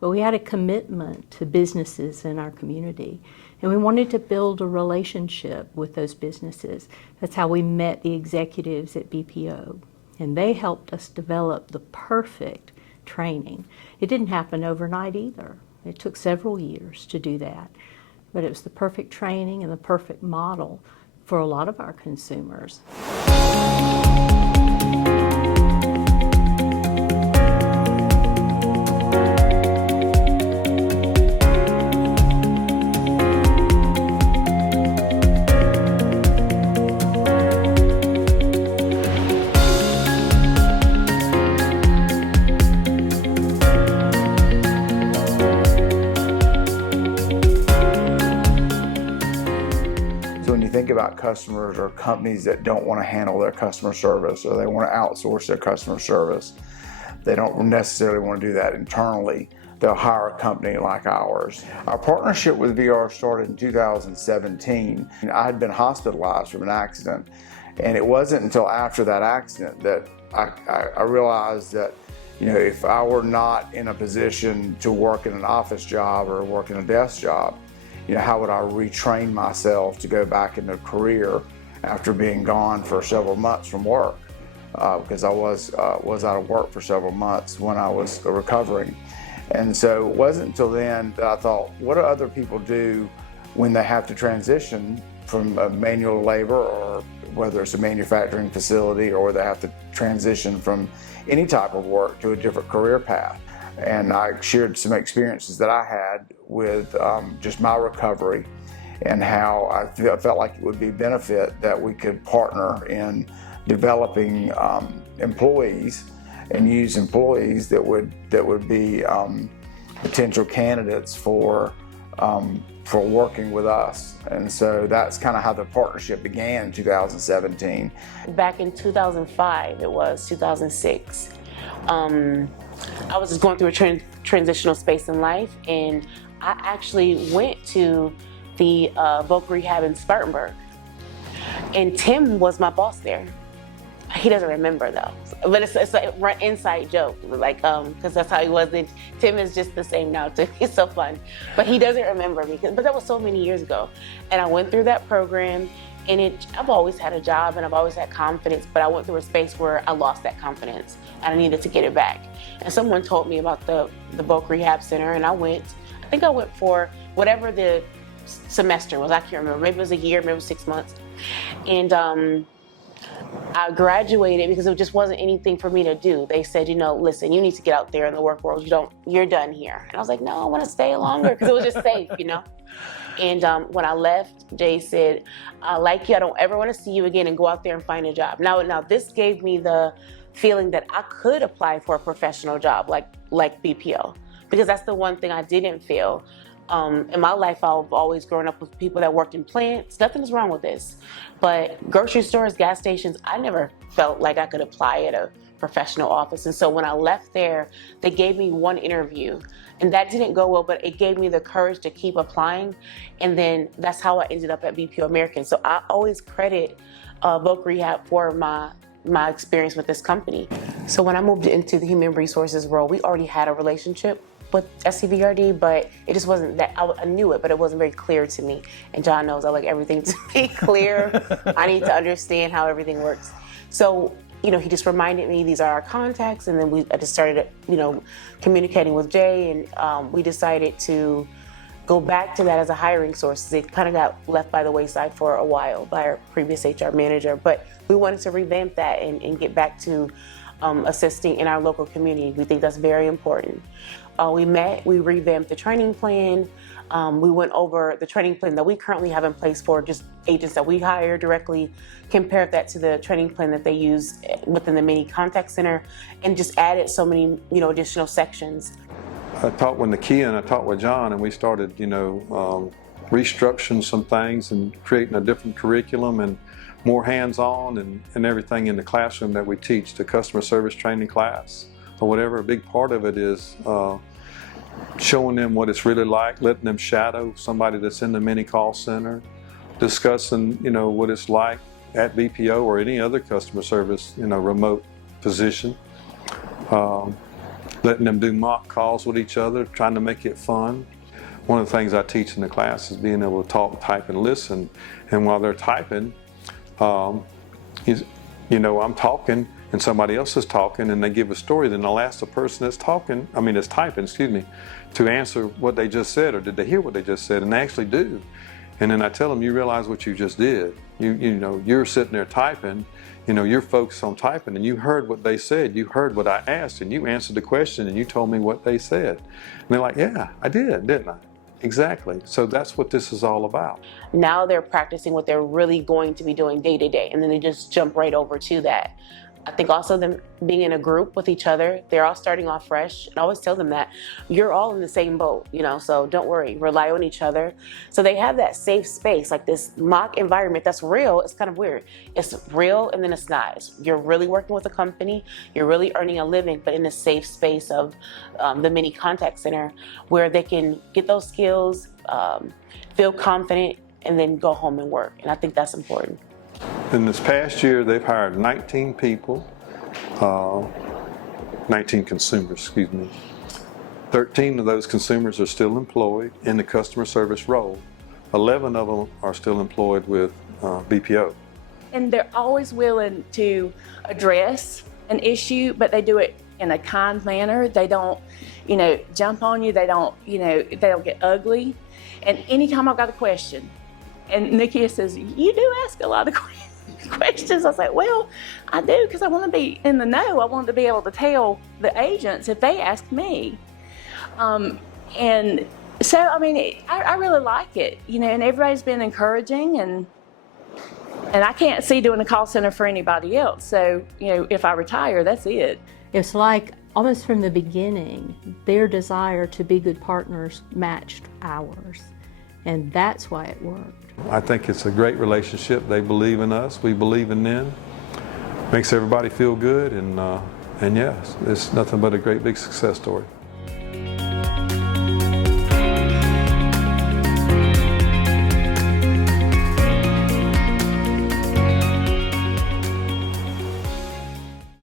but we had a commitment to businesses in our community. And we wanted to build a relationship with those businesses. That's how we met the executives at BPO. And they helped us develop the perfect training. It didn't happen overnight either. It took several years to do that. But it was the perfect training and the perfect model for a lot of our consumers. When you think about customers or companies that don't want to handle their customer service, or they want to outsource their customer service, they don't necessarily want to do that internally. They'll hire a company like ours. Our partnership with VR started in 2017. I had been hospitalized from an accident, and it wasn't until after that accident that I realized that, if I were not in a position to work in an office job or work in a desk job, how would I retrain myself to go back into a career after being gone for several months from work? Because I was out of work for several months when I was recovering. And so it wasn't until then that I thought, what do other people do when they have to transition from manual labor, or whether it's a manufacturing facility, or they have to transition from any type of work to a different career path? And I shared some experiences that I had with just my recovery, and how I felt like it would be a benefit that we could partner in developing employees, and use employees that would be potential candidates for working with us. And so that's kind of how the partnership began in 2017. Back in 2005, it was 2006. I was just going through a transitional space in life, and I actually went to the voc rehab in Spartanburg, and Tim was my boss there. He doesn't remember though, but it's an inside joke, because that's how he was then. Tim is just the same now too. He's so fun, but he doesn't remember me. But that was so many years ago, and I went through that program. And I've always had a job and I've always had confidence, but I went through a space where I lost that confidence and I needed to get it back. And someone told me about the voc rehab center, and I think I went for whatever the semester was. I can't remember, maybe it was a year, maybe it was 6 months. And I graduated because it just wasn't anything for me to do. They said, listen, you need to get out there in the work world. You're done here. And I was like, no, I want to stay longer, because it was just safe, And when I left, Jay said, I like you, I don't ever want to see you again, and go out there and find a job. Now this gave me the feeling that I could apply for a professional job like BPO, because that's the one thing I didn't feel. In my life, I've always grown up with people that worked in plants. Nothing's wrong with this. But grocery stores, gas stations, I never felt like I could apply at a professional office. And so when I left there, they gave me one interview, and that didn't go well, but it gave me the courage to keep applying. And then that's how I ended up at BPO American. So I always credit voc rehab for my experience with this company. So when I moved into the human resources role, we already had a relationship with SCVRD, but it just wasn't that, I knew it, but it wasn't very clear to me. And John knows I like everything to be clear. I need to understand how everything works. So, he just reminded me, these are our contacts, and then I just started, communicating with Jay, and we decided to go back to that as a hiring source. It kind of got left by the wayside for a while by our previous HR manager, but we wanted to revamp that and get back to assisting in our local community. We think that's very important. We met, we revamped the training plan. We went over the training plan that we currently have in place for just agents that we hire directly, compared that to the training plan that they use within the mini contact center, and just added so many, additional sections. I talked with Nakia and I talked with John, and we started, restructuring some things and creating a different curriculum and more hands-on and everything in the classroom that we teach, the customer service training class or whatever. A big part of it is showing them what it's really like, letting them shadow somebody that's in the mini call center, discussing, what it's like at BPO or any other customer service, remote position. letting them do mock calls with each other, trying to make it fun. One of the things I teach in the class is being able to talk, type, and listen. And while they're typing, I'm talking and somebody else is talking and they give a story, then I'll ask the person that's typing, to answer what they just said, or did they hear what they just said, and they actually do. And then I tell them, you realize what you just did. You're sitting there typing, you're focused on typing, and you heard what they said, you heard what I asked, and you answered the question, and you told me what they said. And they're like, yeah, I did, didn't I? Exactly. So that's what this is all about. Now they're practicing what they're really going to be doing day to day, and then they just jump right over to that. I think also them being in a group with each other, they're all starting off fresh. And I always tell them that you're all in the same boat, so don't worry, rely on each other. So they have that safe space, like this mock environment that's real. It's kind of weird. It's real and then it's not. You're really working with a company, you're really earning a living, but in a safe space of the mini contact center where they can get those skills, feel confident, and then go home and work. And I think that's important. In this past year, they've hired 19 people, 19 consumers, 13 of those consumers are still employed in the customer service role. 11 of them are still employed with BPO. And they're always willing to address an issue, but they do it in a kind manner. They don't, jump on you. They don't get ugly. And anytime I've got a question, and Nikia says, you do ask a lot of questions. I was like, well, I do, because I want to be in the know. I want to be able to tell the agents if they ask me. And so, I really like it, and everybody's been encouraging, and I can't see doing a call center for anybody else. So, if I retire, that's it. It's like almost from the beginning, their desire to be good partners matched ours. And that's why it worked. I think it's a great relationship. They believe in us, we believe in them. Makes everybody feel good, and yes, it's nothing but a great big success story.